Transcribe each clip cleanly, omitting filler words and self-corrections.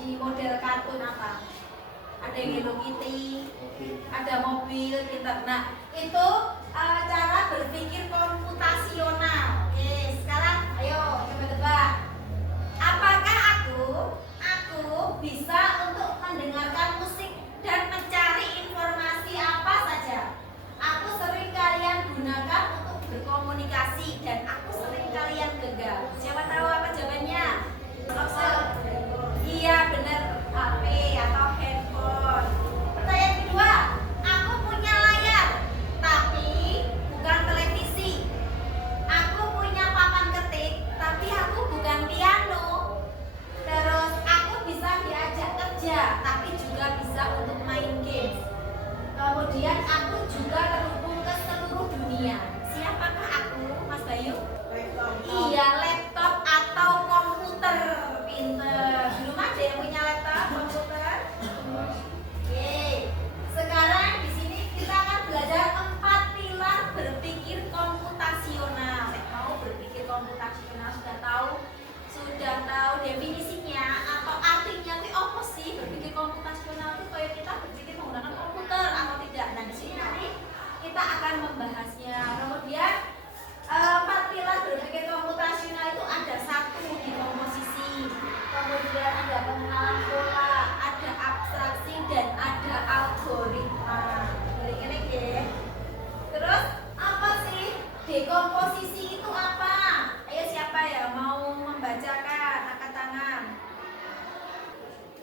di model kartun apa? Ada yang Hello Kitty, ada mobil, pintar. Nah, itu cara berpikir komputasional. Oke, sekarang ayo coba tebak. Apakah aku bisa untuk mendengarkan musik dan mencari informasi apa saja? Aku sering kalian gunakan untuk berkomunikasi dan aku sering kalian genggam. Siapa tahu apa jawabannya? Iya benar, HP atau handphone. Pertanyaan kedua, aku punya layar tapi bukan televisi. Aku punya papan ketik tapi aku bukan piano. Terus aku bisa diajak kerja tapi juga bisa untuk main game. Kemudian aku juga terhubung ke seluruh dunia. Siapakah aku, Mas Bayu? Iya, laptop atau komputer. Pinter. Belum ada yang punya laptop, komputer? Oke. Sekarang di sini kita akan belajar 4 pilar berpikir komputasional. Mau berpikir komputasional sudah tahu definisinya atau artinya itu apa sih? Berpikir komputasional itu kayak kita berpikir menggunakan komputer atau tidak. Nah, di sini nanti kita akan membahasnya. Kemudian 4 pilar berpikir komputasional itu ada 1 di komposisi, kemudian ada pengenalan pola, ada abstraksi dan ada algoritma. Ini ya. Terus apa sih dekomposisi itu apa? Ayo siapa ya mau membacakan? Angkat tangan.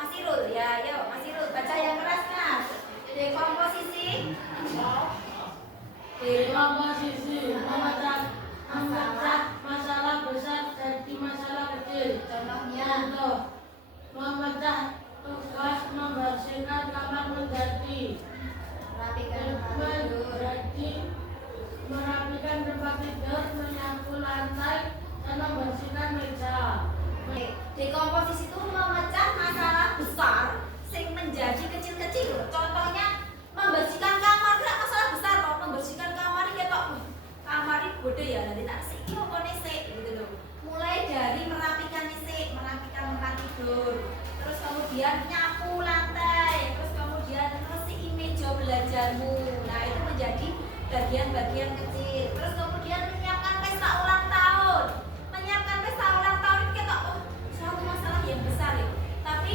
Mas Irul ya, ayo Mas Irul baca yang keras Mas. Dekomposisi. Dekomposisi memecah masalah besar jadi masalah kecil. Contohnya, Contoh, memecah tugas membersihkan kamar menjadi merapikan tempat tidur, menyapu lantai, dan membersihkan meja. dekomposisi itu memecah masalah besar sing menjadi kecil-kecil. Contohnya membersihkan kamar, tidak masalah besar kok. Membersihkan kamar ya kok kamar ini gede ya, nanti tak sih apa nesek gitu loh. Mulai dari merapikan nesek, merapikan tempat tidur, terus kemudian nyapu lantai, terus kemudian bersihin meja belajarmu. Nah, itu menjadi bagian-bagian kecil. Terus kemudian menyiapkan pesta ulang tahun. Menyiapkan pesta ulang tahun itu kita suatu masalah yang besar ya. Tapi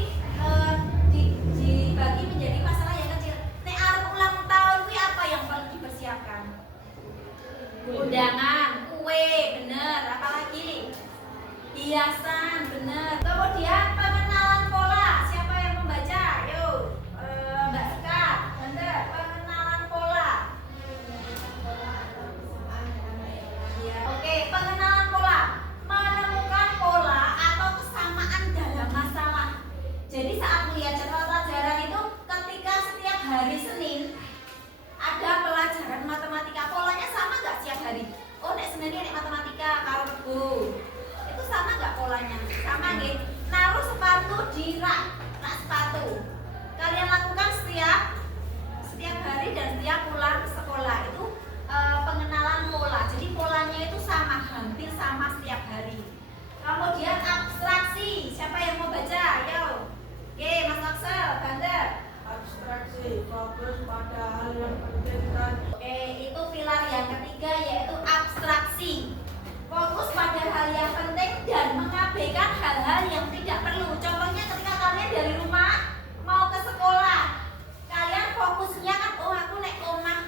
dibagi menjadi masalah yang kecil. Nek arep ulang tahun kuwi apa yang paling dipersiapkan? Undangan, kue, bener. Apalagi? Hiasan, bener. Kemudian pengenalan pola. Siapa yang membaca? Yuk, Mbak Seka, bener. Pengenalan pola. Ya, oke, pengenalan pola. Menemukan pola atau kesamaan dalam masalah. Jadi saat melihat jadwal pelajaran itu, ketika setiap hari Senin ada pelajaran matematika, polanya sama nggak setiap hari? Oh, nek Senin ini matematika karo Rebo. Itu sama nggak polanya? Sama nggih. Naruh sepatu di rak sepatu. Kalian lakukan setiap hari dan setiap pulang sekolah. Itu pengenalan pola. Jadi polanya itu sama, hampir sama setiap hari. Kemudian abstraksi. Siapa yang mau baca? Ayo. Oke, Mas Axel, Bandar. Abstraksi fokus pada hal yang penting dan Oke, itu pilar yang ketiga yaitu abstraksi. Fokus pada hal yang penting dan mengabaikan hal-hal yang tidak perlu. Contohnya ketika kalian dari rumah mau ke sekolah, kalian fokusnya kan, oh aku naik omah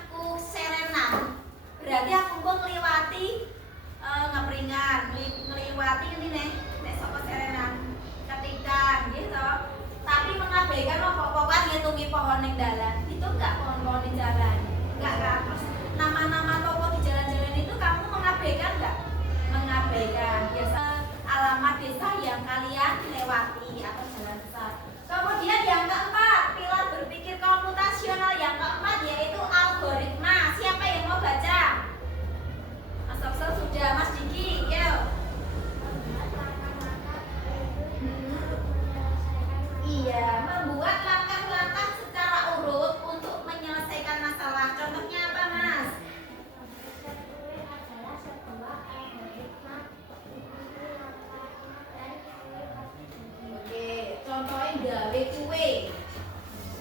gawe kue.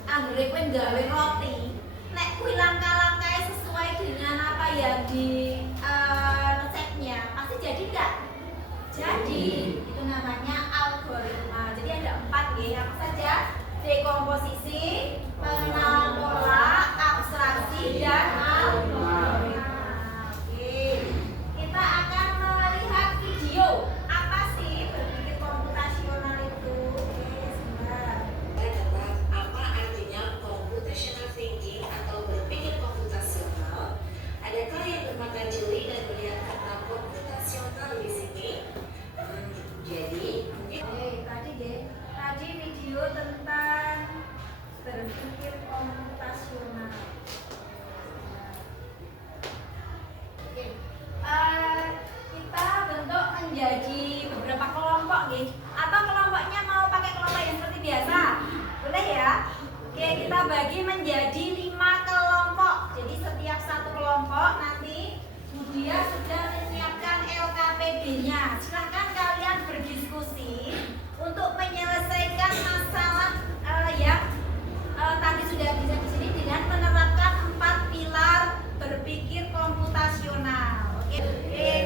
Anggere kowe gawe roti, nek kuwi langkah-langkahnya sesuai dengan apa yang di resepnya, pasti jadi enggak? Jadi, itu namanya algoritma. Jadi ada 4 ya, apa saja? Dekomposisi, pengenalan pola, abstraksi, dan algoritma. Oke, kita akan melihat video. Apa sih berpikir komputasional itu? Oke, sebentar. Adalah apa artinya computational thinking atau berpikir komputasional? Adakah yang bermata jeli dan melihat kata komputasional di sini? Jadi mungkin Tadi video tentang berpikir komputasional. Oke, kita bentuk menjadi beberapa kelompok, nggih. Atau kelompoknya mau pakai kelompok yang seperti biasa, boleh ya? Oke, kita bagi menjadi 5 kelompok. Jadi setiap satu kelompok nanti Budia sudah menyiapkan LKPD-nya. Silakan kalian berdiskusi untuk menyelesaikan masalah yang tadi sudah bisa di sini dengan menerapkan 4 pilar berpikir komputasional. Oke,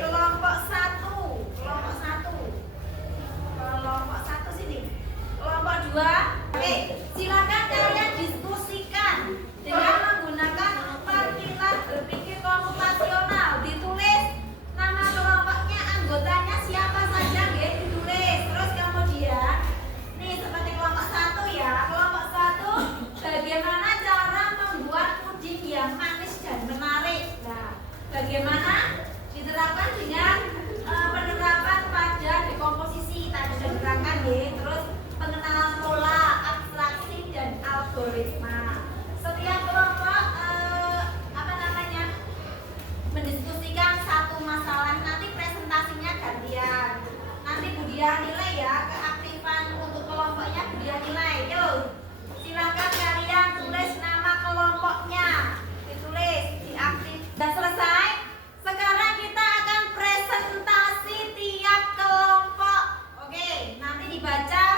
kelompok 1, kelompok 1 sini. Kelompok 2. Oke, silakan kalian diskusikan dengan menggunakan 4 pilar berpikir komputasional. Ditulis nama kelompoknya, anggotanya siapa saja, nggih, ditulis. Terus kemudian nih seperti kelompok 1 ya. Kelompok 1, bagaimana cara membuat puding yang manis dan menarik. Nah, bagaimana diterapkan dengan penerapan pada dekomposisi tadi sudah diterangkan ya. Terus pengenalan pola, abstraksi dan algoritma. Setiap kelompok mendiskusikan satu masalah, nanti presentasinya gantian. Nanti Budia nilai ya, keaktifan untuk kelompoknya Budia nilai. Yuk, silakan kalian tulis nama kelompoknya, ditulis, diaktif. Sudah selesai. Sekarang kita akan presentasi tiap kelompok. Oke, nanti dibaca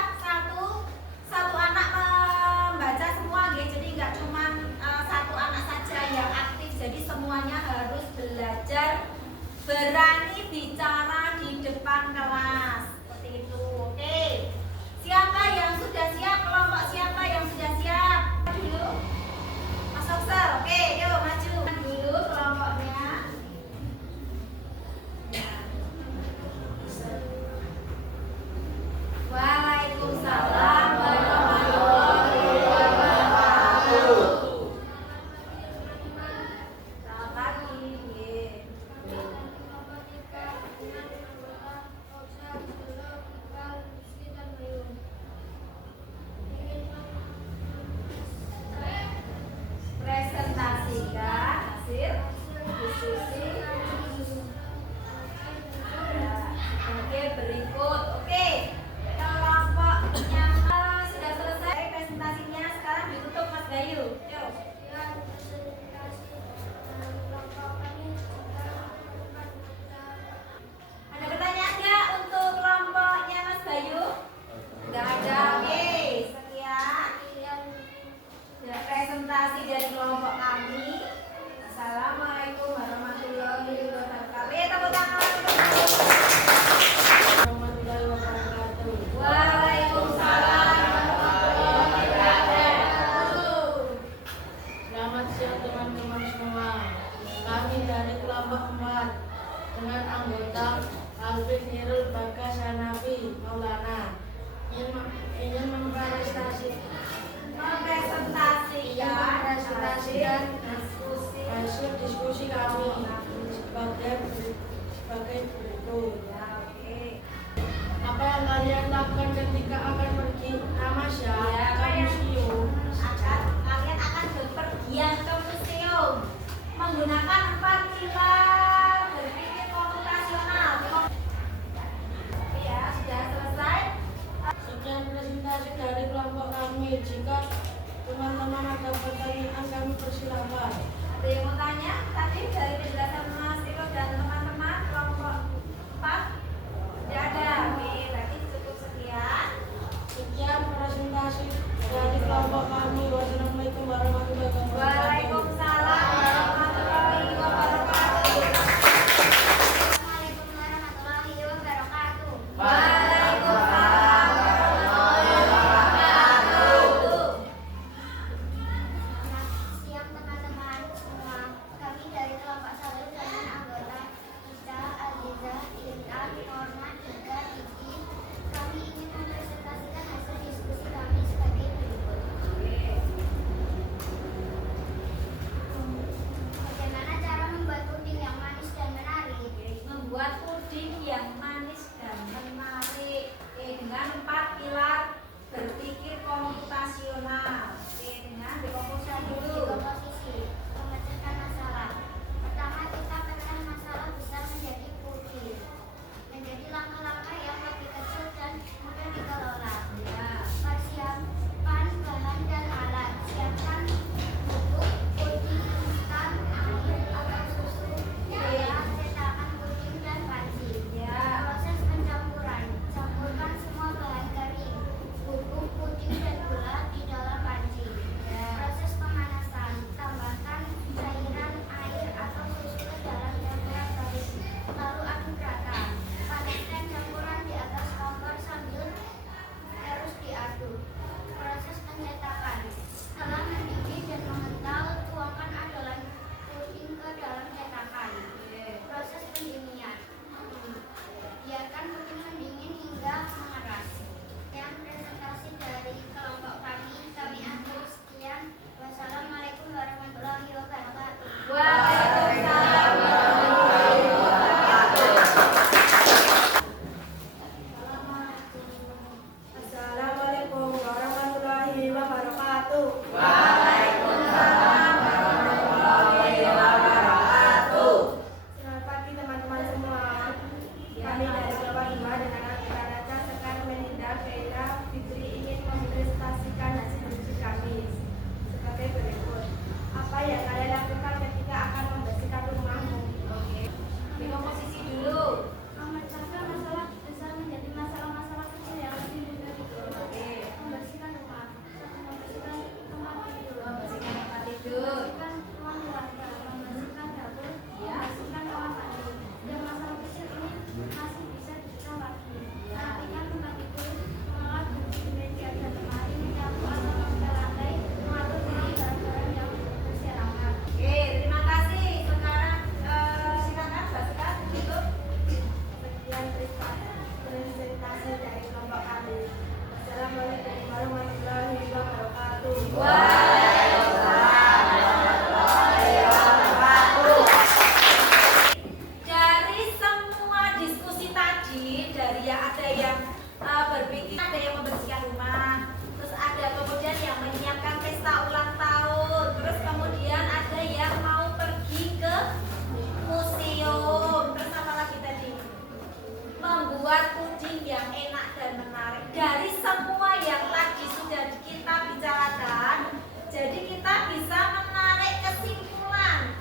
semua yang tadi sudah kita bicarakan, jadi kita bisa menarik kesimpulan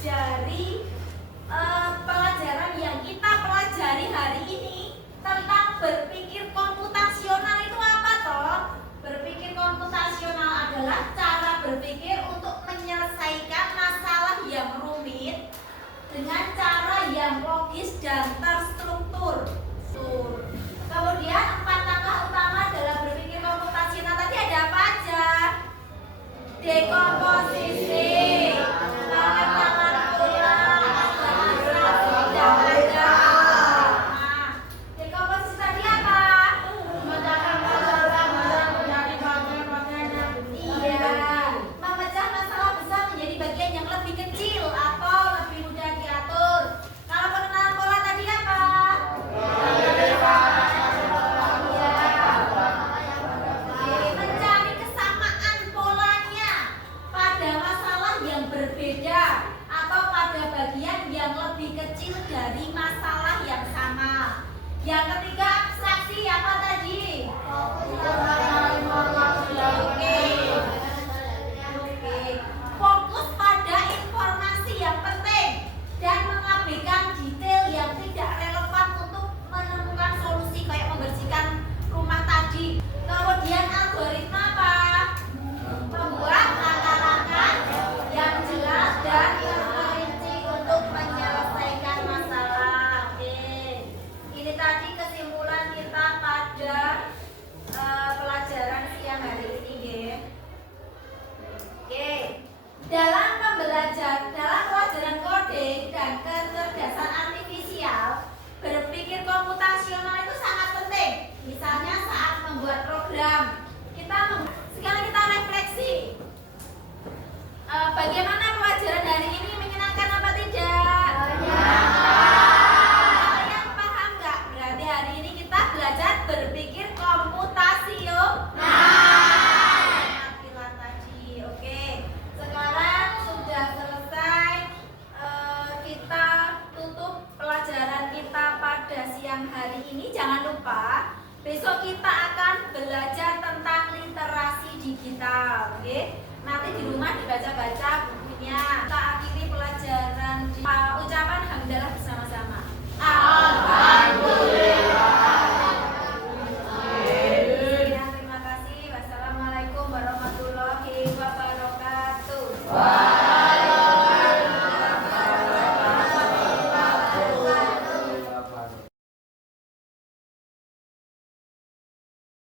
dari pelajaran yang kita pelajari hari ini tentang berpikir komputasional itu apa toh? Berpikir komputasional adalah cara berpikir untuk menyelesaikan masalah yang rumit dengan cara yang logis dan terstruktur. Kemudian 4 langkah utama dalam berpikir komputasional tadi ada apa aja? Dekomposisi, pengetahuan ulang, administrasi, dan pendapat. Nah, dekomposisi tadi apa? Memecahkan masalah besar menjadi bagian-bagian yang Iya, memecah masalah besar menjadi bagian yang lebih kecil atau lebih mudah diatur. Kalau pengenalan pola tadi apa? Mencari kesamaan polanya pada masalah yang berbeda atau pada bagian yang lebih kecil dari masalah yang sama. Yang ketiga, abstraksi apa tadi? Oke. Fokus pada informasi yang penting dan mengabaikan detail yang tidak relevan untuk menemukan solusi kayak membersihkan rumah tadi. Kemudian algoritma apa? Membuat langkah-langkah yang jelas dan terperinci untuk menyelesaikan masalah. Oke. Ini tadi kesimpulan kita pada pelajaran siang hari ini, ya. Oke. Dalam pelajaran coding dan kecerdasan artifisial, berpikir komputasional itu sangat penting. Misalnya saat membuat program, sekarang kita refleksi. Bagaimana pelajaran hari ini, menyenangkan apa tidak? Kalian paham nggak? Berarti hari ini kita belajar berpikir komputasional. Tampilan tadi, oke. Sekarang sudah selesai. Kita tutup pelajaran kita pada siang hari ini. Jangan lupa besok kita akan belajar tentang literasi digital, oke? Nanti di rumah dibaca-baca bukunya. Kita